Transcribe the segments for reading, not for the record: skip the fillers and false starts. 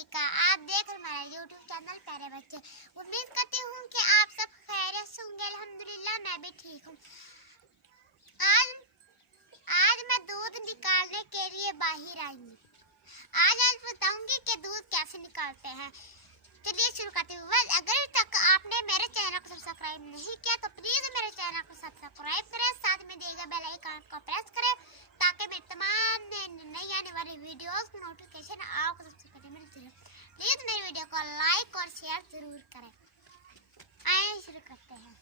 तरीका। आप देख मेरा YouTube चैनल प्यारे बच्चे। उम्मीद करती हूँ कि आप सब खैरियत से होंगे। अल्हम्दुलिल्लाह मैं भी ठीक हूँ। आज मैं दूध निकालने के लिए बाहर आई हूँ। आज बताऊंगी कि दूध कैसे निकालते हैं। चलिए शुरू करते हैं। अगर तक आपने मेरे चैनल को सब्सक्राइब नहीं किया तो प्लीज मेरे चैनल को सब्सक्राइब करें, साथ में दिए गए बेल आइकन को प्रेस करें ताकि मेरे तमाम नई आने वाली वीडियोस की नोटिफिकेशन आपको सबसे पहले मिलती रहे। प्लीज मेरे वीडियो को लाइक और शेयर जरूर करें। आइए शुरू करते हैं।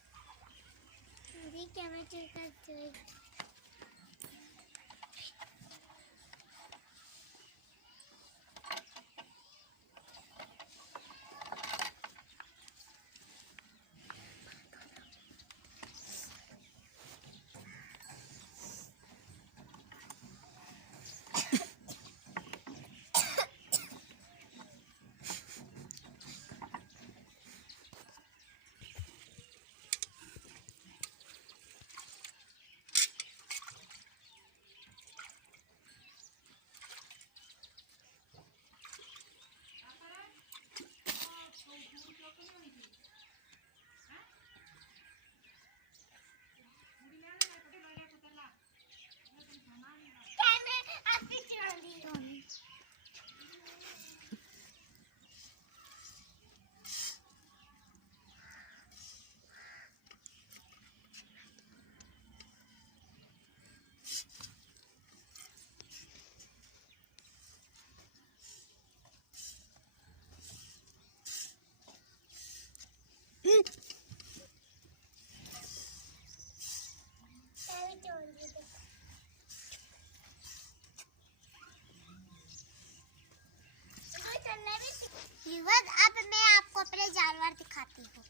अब मैं आपको अपने जानवर दिखाती हूँ।